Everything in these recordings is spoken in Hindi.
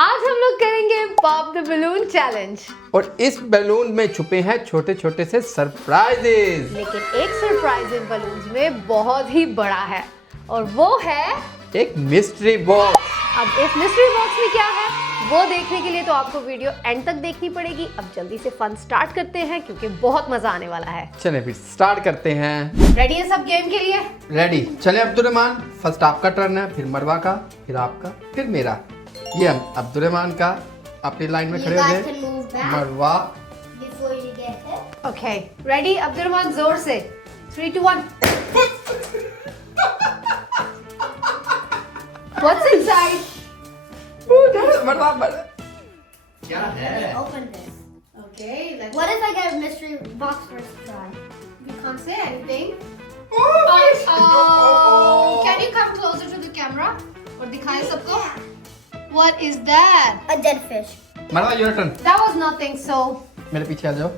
आज हम लोग करेंगे पॉप द बलून चैलेंज। और इस बैलून में छुपे हैं छोटे छोटे से सरप्राइजेस। लेकिन एक सरप्राइज इन बलून्स में बहुत ही बड़ा है और वो है एक मिस्ट्री बॉक्स। अब इस मिस्ट्री बॉक्स में क्या है वो देखने के लिए तो आपको वीडियो एंड तक देखनी पड़ेगी। अब जल्दी से फन स्टार्ट करते हैं क्योंकि बहुत मजा आने वाला है। चले फिर स्टार्ट करते हैं। रेडी है सब गेम के लिए? रेडी। चले अब्दुर्रहमान, फर्स्ट आपका टर्न है, फिर मरवा का, फिर आपका, फिर मेरा। ये अब्दुर्रहमान का, अपनी लाइन में खड़े हो गए। मरवा। ओके रेडी अब्दुर्रहमान, जोर से 3 2 1। What's inside? मरवा क्या है? Open this. Okay, let's. What if I get a mystery box first try? You can't say anything. Oh. Can you come closer to the camera? और दिखाएं सबको. What is that? A dead fish. मरवा your turn. That was nothing. So. मेरे पीछे आ जाओ।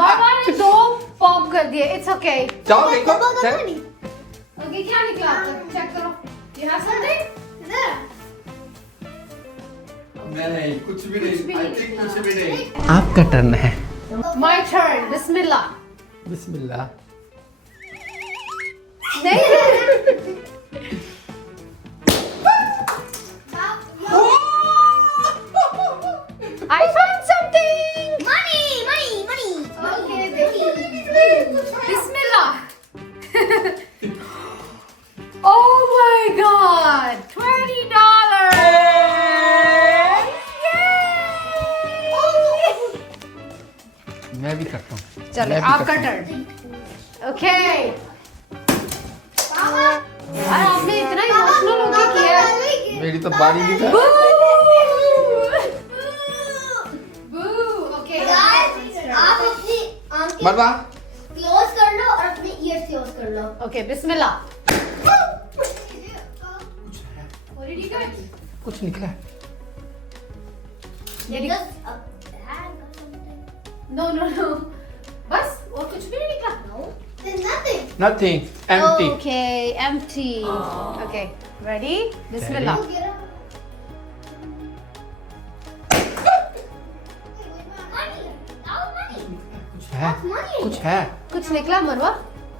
मरवा ने 2 पॉप कर दिए. It's okay. जाओ देखो। Okay, क्या निकला? Check करो. You have something? नहीं, कुछ भी कुछ भी नहीं। I नहीं think निकला. कुछ भी नहीं। आपका टर्न है। My turn. Bismillah. बिस्मिल्लाह। नहीं. I found something. Money. Okay, देखिए. Bismillah. Oh my God! $20. मैं भी करता हूँ। चलो मैं भी आपका करता हूँ। टर्न. ओके. यार आपने इतना इमोशनल होके किया. मेरी तो बारी भी था। ओके. आप अपनी आंखें मरवा। क्लोज कर लो और अपने ईयर्स क्लोज कर लो. ओके बिस्मिल्लाह. What did you get? कुछ निकला। Just a bag or something. No. बस और कुछ भी नहीं निकला. No. There's nothing. Nothing. Empty. Okay, empty. Okay, ready? Bismillah. Go get up. Money. That was money. कुछ है। That's money. कुछ है। कुछ निकला मरवा?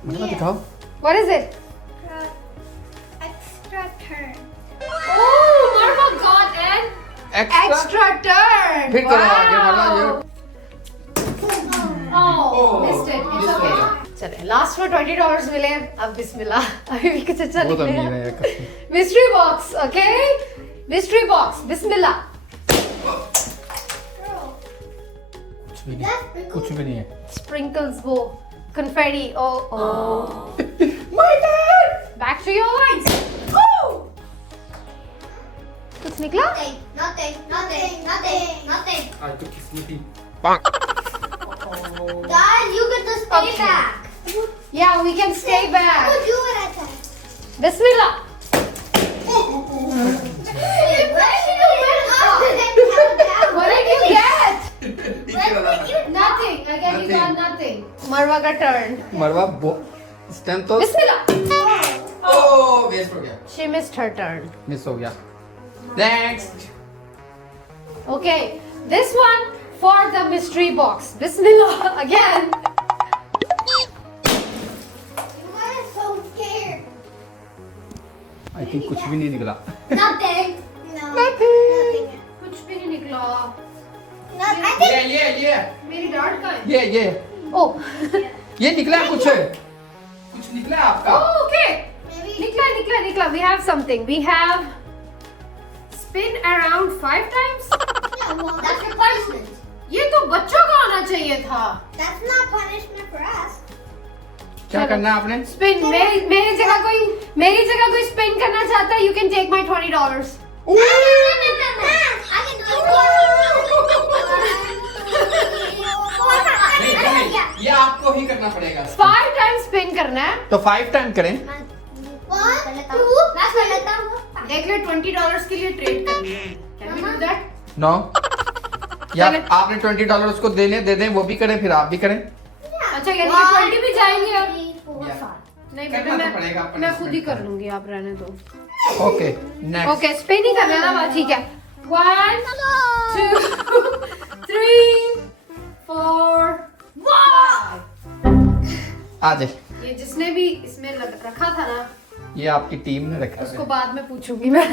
मरवा दिखाओ। What is it? Extra turn. Oh, Marwa got an extra turn. फिर करो आगे मरवा ये। Oh, missed it. It's okay. चले लास्ट में $20 मिले. अब बिस्मिल्लाह. अभी भी कुछ अच्छा बहुत अमीर है निकलेगा. ये कसम। Mystery box, okay? Mystery box. Bismillah. कुछ भी नहीं। कुछ भी नहीं है। Sprinkles वो confetti. Oh. My turn. Back to your lines. Oh. कुछ निकला? Nothing. आज तो किस्मत ही। Guys, you get the stay Okay. back. Yeah, we can stay back. We'll do it at time. Bismillah. What did you get? Nothing. Again, you got nothing. Marwa का turn. मरवा इस टाइम तो Bismillah. ओह वेस्ट हो गया। She missed her turn. Miss हो गया। Next. Okay, this one for the mystery box. Bismillah again. I think कुछ भी नहीं निकला। Nothing. No. Nothing. कुछ भी नहीं निकला. I think ये मेरी डार्ट का है. ये Oh. ये निकला है कुछ निकला है आपका। Oh, okay. maybe निकला. We have something. We have spin around 5 times. yeah, well, that's your punishment. ये तो बच्चों का आना चाहिए था. That's not punishment for us. क्या करना है आपने? Spin. मेरी जगह कोई spin करना चाहता है. You can take my $20. I can do it. ये आपको ही करना पड़ेगा। 5 times spin करना है. तो 5 टाइम करें। 1, 2, मैं कर लेता हूँ. देख ले $20 के लिए ट्रेड करनी है. Can we do that? No. या चलें। आपने $20 उसको दे दें वो भी करें फिर आप भी करें। अच्छा यानी कि 20 भी जाएंगे अब. 3, 4, Yeah. 5. नहीं करना बेटा तो पड़ेगा, मैं खुद ही punishment कर लूंगी, आप रहने दो। Okay next. ओके स्पिन ही करना है ना, ठीक है। 1 2 3 4 5। आ जाए, ये जिसने भी इसमें रखा था ना, ये आपकी टीम ने रखा उसको है। बाद में पूछूंगी मैं। अब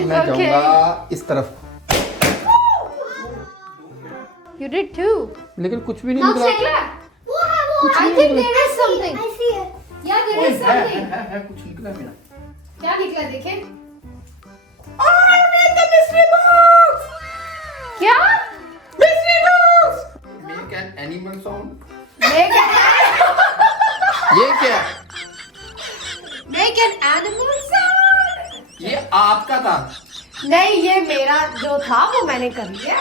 मैं Okay. जाऊंगा इस तरफ, You did too. लेकिन कुछ भी नहीं Marks निकला। निकला? कुछ I नहीं think निकला। there is something. I see it. Yeah, there ओए, is something. है, कुछ निकला मेरा। क्या निकला देखें? क्या? Make an animal sound। Make ये क्या? an animal sound. ये आपका था। नहीं, ये मेरा जो था वो मैंने कर लिया।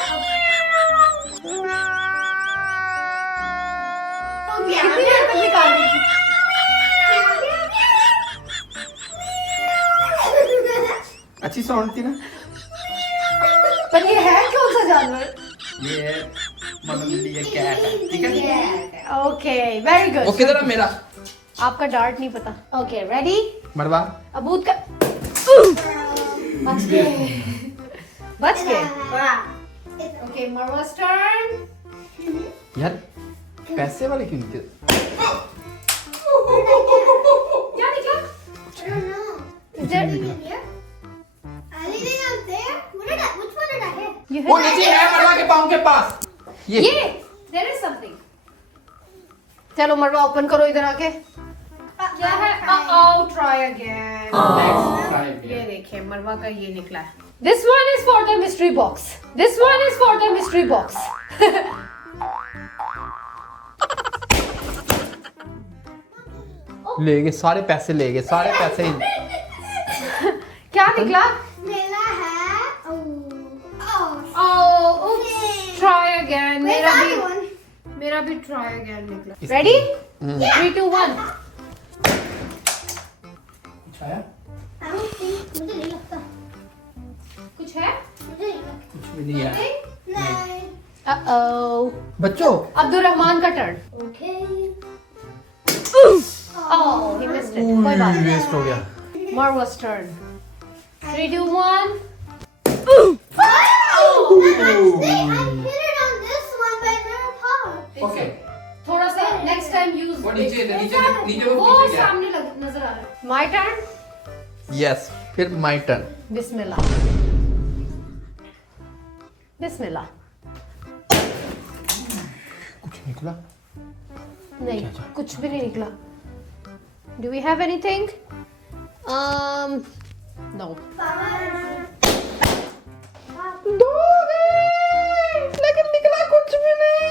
कितनी देर तक निकाल रही थी? अच्छी साउंड थी ना? पर ये है कौन सा जानवर? ये है मनोली, ये कैट है, ठीक है? ओके वेरी वो गुड। किधर है मेरा? आपका डार्ट नहीं पता। Okay ready? मरवा। अबूत का बच गए, बच गए। ओके मरवा's turn। यार पैसे वाले क्यों निकले? क्या निकला? I don't know. Is there- Here? Anything out there? What did I? Which one did I hit? You वो hit- नीचे है मरवा के पाँव के पास। ये there is something। चलो मरवा ओपन करो इधर आके। क्या है? Oh, try again। Next try again। ये देखिए मरवा का ये निकला है। This one is for the mystery box। This one is for the mystery box। ले गए सारे पैसे, ले गए सारे पैसे। क्या निकला? मेरा है. Oh. Oh, oops, try again। Where's मेरा the भी other one? मेरा भी try again निकला। इस- Ready? हम्म। 3 2 1। कुछ आया? I don't think. मुझे नहीं लगता. कुछ है? मुझे नहीं लगता. कुछ भी नहीं आया। नहीं. Uh-oh। बच्चों अब्दुल रहमान का turn. Okay. Oh, he missed it। कोई बात नहीं। वेस्ट हो गया। Marwa's turn। 3 2 1। Oh, I hit it on this one, but it never popped. Okay थोड़ा सा next time use। वो नीचे वो वो पीछे गया। सामने नजर आ रहा है। My turn। यस फिर माय टर्न। बिस्मिल्लाह। बिस्मिल्लाह। कुछ निकला? नहीं, कुछ भी नहीं निकला। Do we have anything? No। लेकिन निकला कुछ भी नहीं।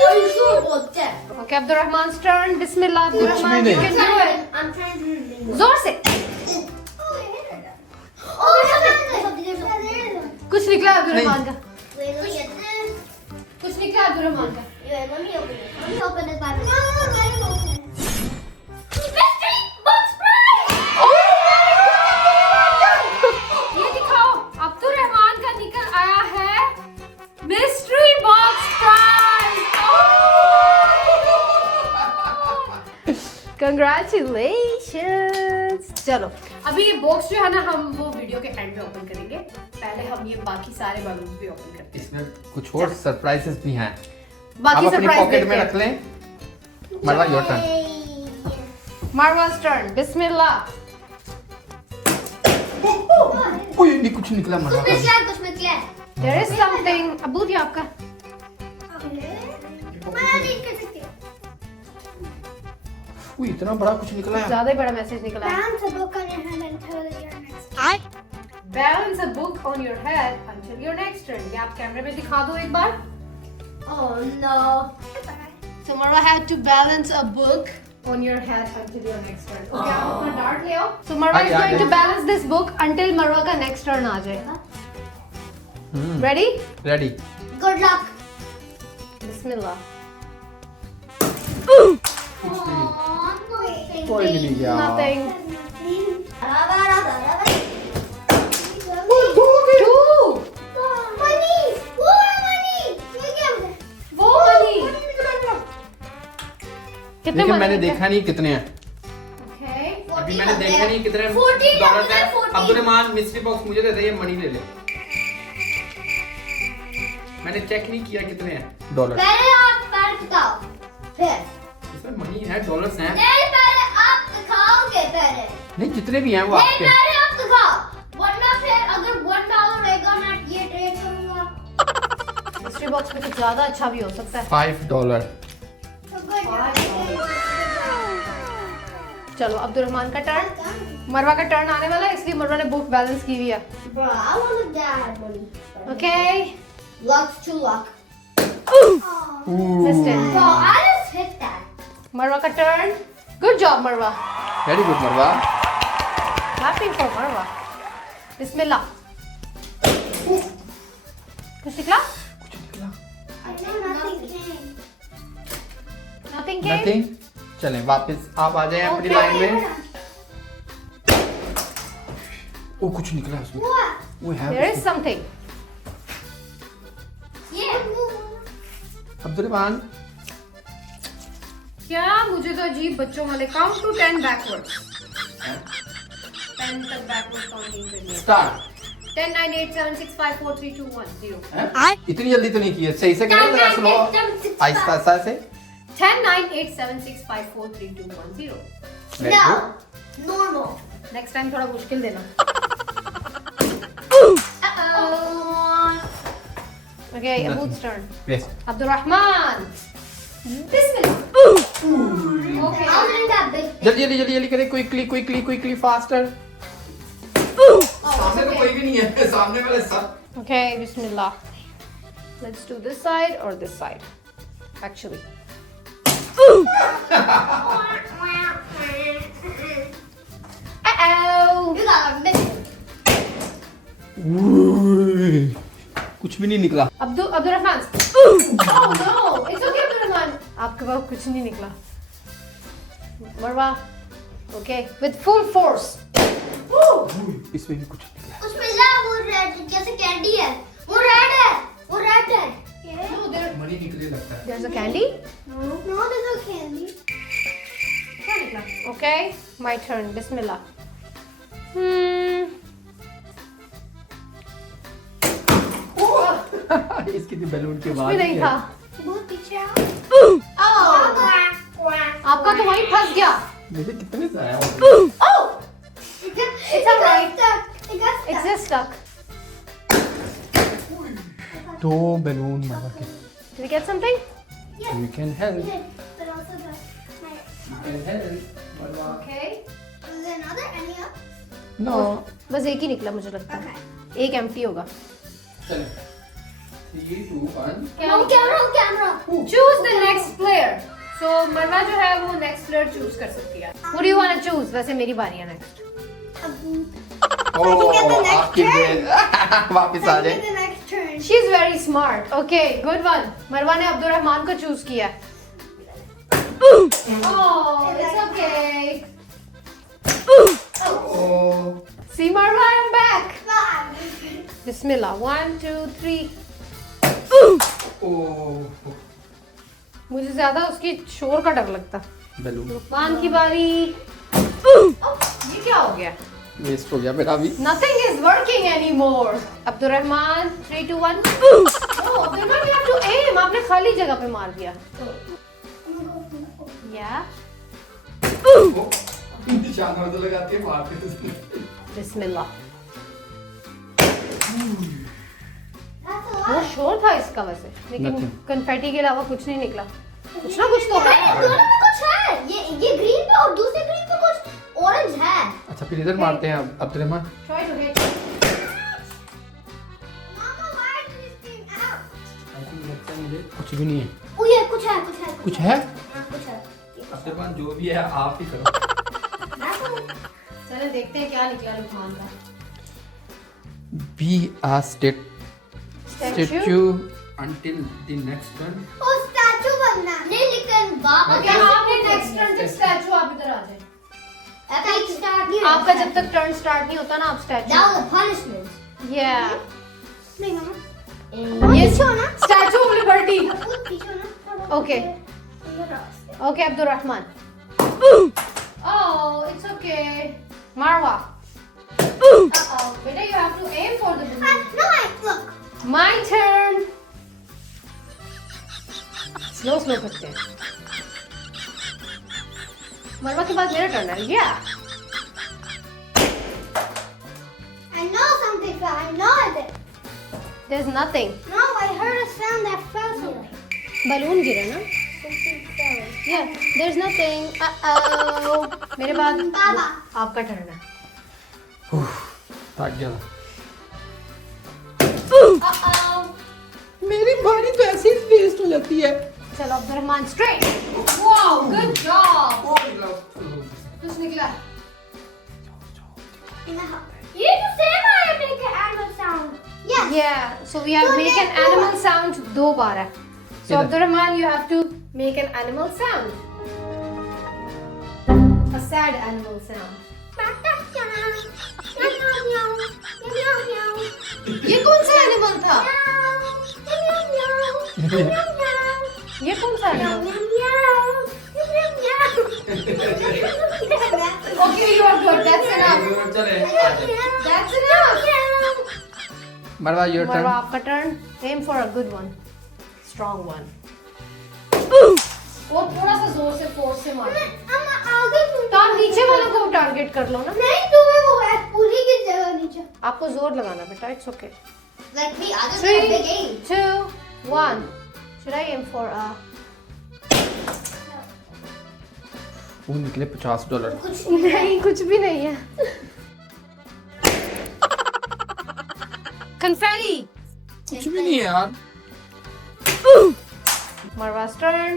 Are you sure? Okay, Abdul Rahman's turn। Bismillah, Abdul कुछ भी Rahman, you नहीं। can do it। I'm trying to remember. जोर से। Oh, I hit it. Oh, there's something. कुछ निकला अब्दुल नहीं। रहमान का। Wait, let me get this. कुछ निकला अब्दुल रहमान का। Wait, let me open it. Let me open this by myself. No, let me open it. Mystery box prize! ये दिखाओ, अब्दुल रहमान का निकल आया है मिस्ट्री बॉक्स प्राइज। Congratulations। चलो अभी ये बॉक्स जो है ना, हम वो वीडियो के एंड में ओपन करेंगे। पहले हम ये बाकी सारे बलून्स भी ओपन करते हैं। इसमें कुछ और सरप्राइजेस भी हैं। बाकी आप अपनी सरप्राइज पॉकेट में देखते रख लें। मरवा योर टर्न। Yay. मारवा's turn। बिस्मिल्लाह। ओए नहीं कुछ निकला मरवा का। कुछ निकला है। There is something। अबू जी आपका। मैं रीड कर सकती हूँ। ओए इतना बड़ा कुछ निकला है। ज्यादा ही बड़ा मैसेज निकला है। Balance a book on your hand until your next. Balance a book on your head until your next turn। ये आप कैमरे में दिखा दो एक बार। Oh no। So Marwa had to balance a book on your head until your next turn। Okay, आप अपना डार्ट ले आओ। So Marwa is आगे, going आगे। to balance this book until Marwa का next turn आ जाए। Ready? Ready. Good luck. Bismillah। कोई भी नहीं गया। Nothing। Two. Two। Money. More money. वो money। कितने लेकिन मैंने money देखा नहीं कितने हैं। Okay. अभी मैंने देखा नहीं कितने 14 डॉलर है। 14। अब्दुलरहमान मिस्ट्री बॉक्स मुझे दे दे, ये मनी ले ले। मैंने चेक नहीं किया कितने हैं डॉलर। पहले आप पैर दिखाओ, फिर इसमें मनी है, डॉलर्स हैं। नहीं, पहले आप दिखाओगे पहले। नहीं जितने भी हैं वो नहीं, आपके। पहले आप दिखाओ, वरना फिर अगर $1 रहेगा मैं ये ट्रेड करूंगा। मिस्ट्री बॉक्स में कुछ ज्यादा अच्छा भी हो सकता है। $5। चलो अब्दुलरहमान का टर्न, मरवा का टर्न आने वाला है, इसलिए मरवा ने बुक बैलेंस की हुई है। Bro, I want that money. Okay Luck's to luck. Missed it. Bro, I just hit that. मरवा का टर्न। गुड जॉब मरवा, वेरी गुड मरवा। क्लैपिंग फॉर मरवा। बिस्मिल्लाह। कुछ निकला? I think nothing came. Nothing के? नथिंग। चलें वापस आप आ जाएं अपनी Okay. लाइन में। ओ कुछ निकला उसमें। What? वो है There is something. Yeah. Abdul Rahman. क्या मुझे तो अजीब बच्चों वाले काउंट टू 10 बैकवर्ड्स। 10 तक बैकवर्ड काउंटिंग करनी है। स्टार्ट। 10 9 8 7 6 5 4 3 2 1 0। इतनी जल्दी तो नहीं की है, सही से करो जरा स्लो, आहिस्ता आहिस्ता से। 10 9 8 7 6 5 4 3 2 1 0। Very No. good. Normal. Next time थोड़ा मुश्किल देना। ओके अबू's turn. Yes. अब्दुलरहमान। बिस्मिल्लाह। Okay I was in that big. जल्दी जल्दी जल्दी जल्दी करें, क्विकली क्विकली क्विकली फास्टर। सामने तो कोई भी नहीं है, सामने वाले सब। Okay, Bismillah. Let's do this side or this side. Actually. Uh-oh. You got a mission. कुछ भी नहीं निकला। Abdurrahman. Oh no, it's okay Abdurrahman. आपके पास कुछ नहीं निकला। मरवा. Okay, with full force. इसमें भी कुछ निकला। उसमें जा वो रेड जैसे कैंडी है, वो रेड है, वो रेड है। No, मनी निकले लगता है। there's a candy. No, there's no candy. क्या निकला? Okay, my turn. Bismillah. इसकी थी बैलून के कुछ बाद भी नहीं था। बहुत पीछे आओ। Oh. आपका तो वहीं फंस गया। मेरे कितने से आया? Oh. It's alright. It got It's stuck. just stuck. दो बैलून मारा के। Did you get something? You can help. But also the. You can help. Okay. Is there another? Any up? No. बस एक ही निकला मुझे लगता है। एक एम्प्टी होगा। चलो। 3 2 1. No camera, no camera. Choose the next player. So मरवा जो है वो next player choose कर सकती है। Who do you want to choose? वैसे मेरी बारी है next. can get the next आपकी turn. वापस आ जाए। the next turn. She's very smart. Okay, good one. मरवा ने अब्दुलरहमान को choose किया। Oh, it's okay. Oh. See Marwa, I'm back. 5. Bismillah. 1 2 3. Oh. मुझे ज्यादा उसकी शोर का डर लगता। बैलून लुकमान की बारी। ये क्या हो गया? वेस्ट हो गया मेरा भी। Nothing is working anymore. Abdurrahman, 3 2 1. Oh, Abdurrahman, you have to aim. आपने खाली जगह पे मार दिया। Yeah. निशान तो लगाती है मारते हैं। Bismillah. That's a वो lot. शोर था इसका वैसे, लेकिन Nothing. कन्फेटी के अलावा कुछ नहीं निकला। कुछ ना कुछ तो है। दोनों में कुछ है। ये ग्रीन पे और दूसरे ग्रीन पे कुछ ऑरेंज है। अच्छा फिर इधर मारते हैं अब Abdul Rahman. Try to hit. Mama, why are you scream out? मुझे कुछ भी नहीं है। ओ ये कुछ है, कुछ है। कुछ है? हाँ, कुछ है। अब्दुलरहमान जो भी है आप ही करो। चलो देखते हैं क्या निकला लुकमान का। Be a statue until the next turn. ओ स्टैचू बनना है। नहीं लेकिन बाप ओके, आपने नेक्स्ट टर्न जब स्टैचू आप इधर आ जाए। एपिक स्टार्ट नहीं आपका जब तक टर्न स्टार्ट नहीं होता ना आप statue. That was a punishment. Yeah. नहीं मामा। ये पीछे हो ना? Statue liberty. खुद पीछे हो ना? Okay. इधर आ। Okay, Abdurrahman. Oh, it's okay. Marwa. Uh-oh. Beta, you have to aim for the balloon. No, look. My turn. Slow करते हैं. मरवा के बाद मेरा टर्न है. Yeah. I know something fell. I know it. There's nothing. No, I heard a sound that fell something. Balloon गिरा ना? Something fell. Yeah. There's nothing. Uh-oh. मेरे बाद Baba. आपका टर्न है. थक गया. Uh-oh. मेरी बारी तो ऐसे ही वेस्ट हो जाती है. चलो Abdurrahman straight. Wow, good job. कुछ निकला. You just say I make an animal sound. Yes. Yeah. So we have make an animal sound 2 बार है. So इधर. Abdurrahman, you have to make an animal sound. A sad animal sound. ये कौन सा एनिमल था? ये कौन सा animal? Okay, you are good. That's enough. That's enough. मरवा योर Marwa, टर्न. आपका turn. Aim for a good one. Strong one. और थोड़ा सा जोर से फोर्स से मारो. तो आप नीचे वालों को टारगेट कर लो ना. नहीं तुम्हें वो है पूरी की जगह नीचे. आपको जोर लगाना बेटा. It's okay. Like me, I just 3, have a big aim. 2, 1. Should I aim for a? वो निकले $50. नहीं, कुछ भी नहीं है. Confetti. कुछ भी नहीं है यार. Marwa's turn.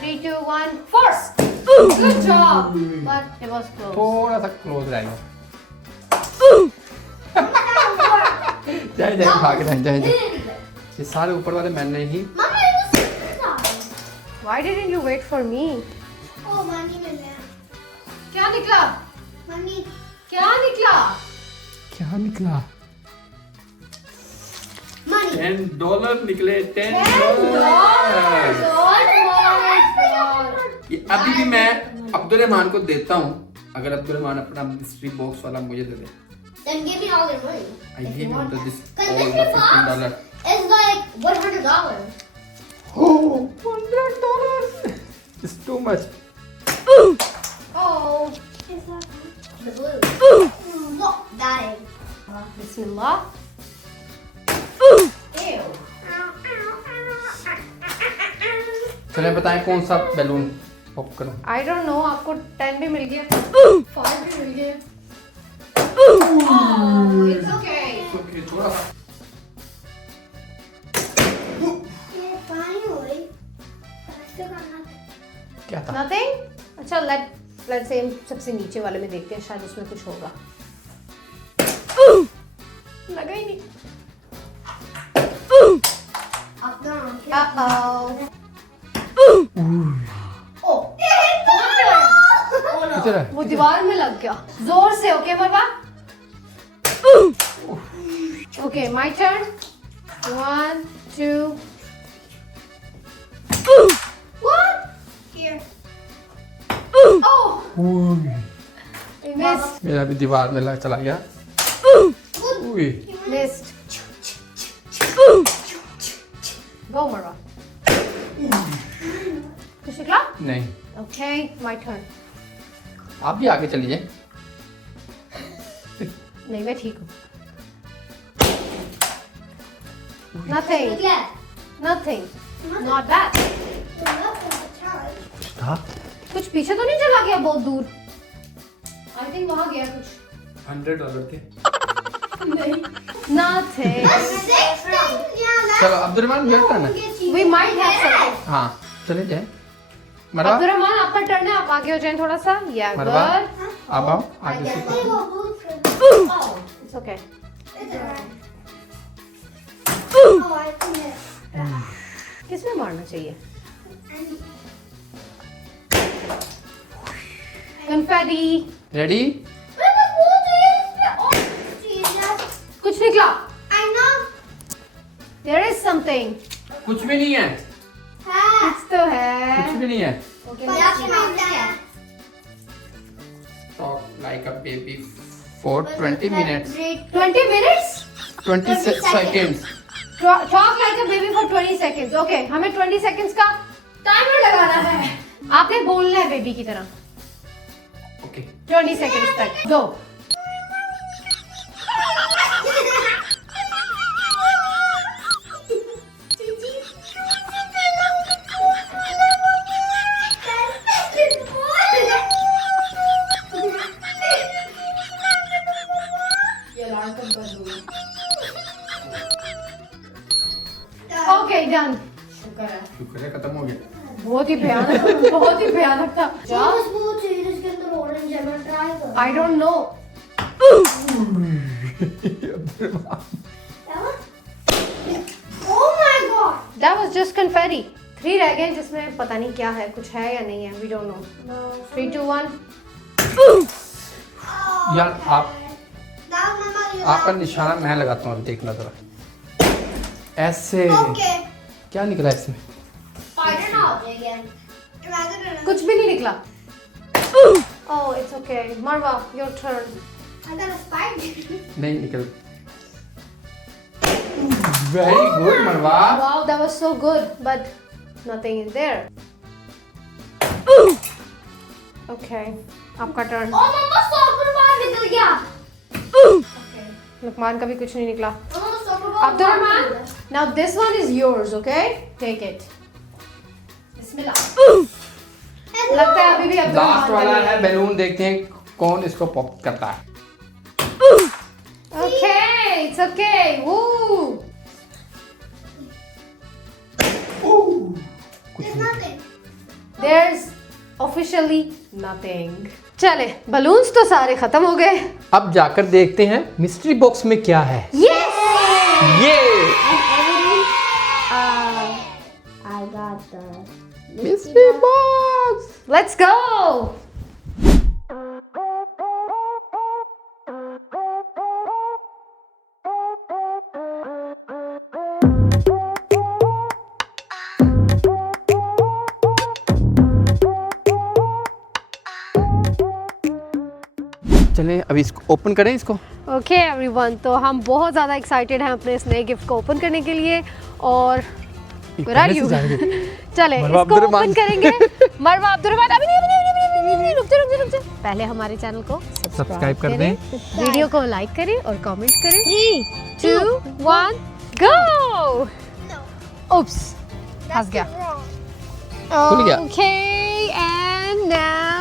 3, 2, 1, force. Good job. But it was close. थोड़ा सा क्लोज रहेगा. जाए भाग रहे हैं. जाए. ये सारे ऊपर वाले मैंने ही. Mama, it was inside. Why didn't you wait for me? Oh, money मिल गया. क्या निकला? Money. क्या निकला? क्या निकला? Money. $10 निकले. $10. ये अभी भी मैं अब्दुर्रहमान को देता हूँ. अगर अब्दुर्रहमान अपना मिस्ट्री बॉक्स वाला मुझे दे दे. Then give me all their money. I give him this Cause all this the box $15. is like $100. Oh, $100. It's too much. Oh. The blue. Look, that is. Bismillah. Ew. चलिए बताएं कौन सा बैलून पॉप करूं. I don't know. आपको 10 भी मिल गया. 5 भी मिल गया. Oh, it's okay. ओके थोड़ा सा. Yeah, finally. But I still got nothing. क्या था? Nothing? अच्छा let's say सबसे नीचे वाले में देखते हैं शायद उसमें कुछ होगा. लगा ही नहीं. Up down. Uh-oh. Oh. किधर है? वो दीवार में लग गया. जोर से. ओके मरवा. Okay, my turn. 1, 2. What? Here. Oh, missed. मेरा भी दीवार में लग चला गया. उई. Missed. Go Marwa. कुछ निकला? नहीं. Okay, my turn. आप भी आगे चलिए. नहीं मैं ठीक हूँ. Nothing. Yeah. Nothing. Not bad. था? कुछ पीछे तो नहीं चला गया बहुत दूर? I think वहाँ गया कुछ. $100 थे. Nothing. चलो अब्दुर्रहमान योर टर्न है. We might have something. हाँ चले जाए. मरवा. अब्दुर्रहमान आपका टर्न है. आप आगे हो जाएं थोड़ा सा. Yeah, मरवा. good. अब आओ आगे से. Oh, it's okay. किसमें मारना चाहिए? Confetti. रेडी? कुछ निकला? I know. There is something. कुछ भी नहीं है. कुछ तो है. कुछ भी नहीं है. Okay. Talk like a baby for 20 minutes. 20 minutes? 20 seconds. Talk like a baby for 20 seconds. Okay, हमें 20 seconds का टाइमर लगाना है. आपने बोलना है बेबी की तरह. Okay. 20 seconds तक. Go. Okay, done. शुक्र है खत्म हो गया. बहुत ही भयानक था. I don't know. Oh my god! That was just confetti. 3 रह गए जिसमें पता नहीं क्या है, कुछ है या नहीं है. We don't know. 3, 2, 1. यार आपका निशाना मैं लगाता हूँ. देखना जरा. ऐसे. Okay. क्या निकला इसमें? Spider not again. कुछ भी नहीं निकला. Oh, it's okay. Marwa, your turn. I got a spider. नहीं निकल. Very good, मरवा. Wow, that was so good, but nothing is there. Okay, आपका turn. Oh mama, soccer ball निकल गया. लुकमान का भी कुछ नहीं निकला. Mama, soccer ball. Abdurrahman, now this one is yours, okay? Take it. Bismillah. लगता है अभी भी लास्ट अब्दुलरहमान वाला का है बैलून. देखते हैं कौन इसको पॉप करता है. Okay, it's okay. Woo! There's nothing. There's officially nothing. चले, बलून्स तो सारे खत्म हो गए. अब जाकर देखते हैं मिस्ट्री बॉक्स में क्या है. Yes! ये I got the. Mystery box. Let's go! चलें अभी इसको ओपन करें इसको. ओके एवरीवन, तो हम बहुत ज़्यादा एक्साइटेड हैं अपने इस नए गिफ्ट को ओपन करने के लिए. और Where are you? चले मरवा इसको अब्दुर्रहमान. ओपन करेंगे. मरवा अब्दुर्रहमान. अभी नहीं, रुक जा. पहले हमारे चैनल को सब्सक्राइब कर दें. वीडियो को लाइक करें और कमेंट करें. 3, 2, 1, go! Oops, फंस गया. खुल गया. Okay, and now.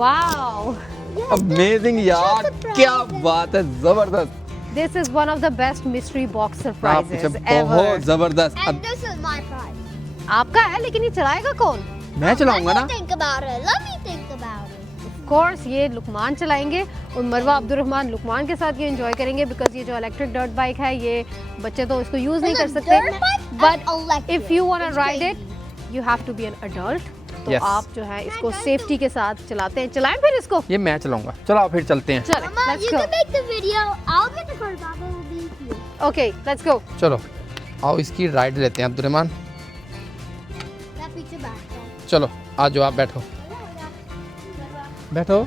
Wow! Amazing यार, क्या बात है. जबरदस्त. This is one of the best mystery box surprises बहुत ever. जबरदस्त. And this is my prize. आपका है लेकिन ये चलाएगा कौन? मैं चलाऊंगा ना. Let me think about it. Let me think about it. Of course ये लुकमान चलाएंगे और मरवा अब्दुर्रहमान लुकमान के साथ ये एंजॉय करेंगे बिकॉज ये जो इलेक्ट्रिक डर्ट बाइक है ये बच्चे तो इसको यूज नहीं कर It's a सकते. dirt bike But and electric. if you want to It's ride crazy. it, you have to be an adult. तो Yes. आप जो है इसको सेफ्टी के साथ चलाते हैं. चलाएं फिर इसको. ये मैं चलाऊंगा. चलो फिर चलते हैं. चलें, Mama, let's you go. can make the video. I'll get the card. Baba will be here. Okay, let's go. चलो आओ इसकी राइड लेते हैं. Abdurrahman That picture back. चलो आ जाओ. आप बैठो बैठो.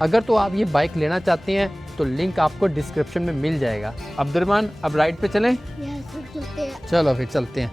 अगर तो आप ये बाइक लेना चाहते हैं तो लिंक आपको डिस्क्रिप्शन में मिल जाएगा. अब्दुर्रहमान अब राइड पे चलें. Yes, look at that. चलो फिर चलते हैं.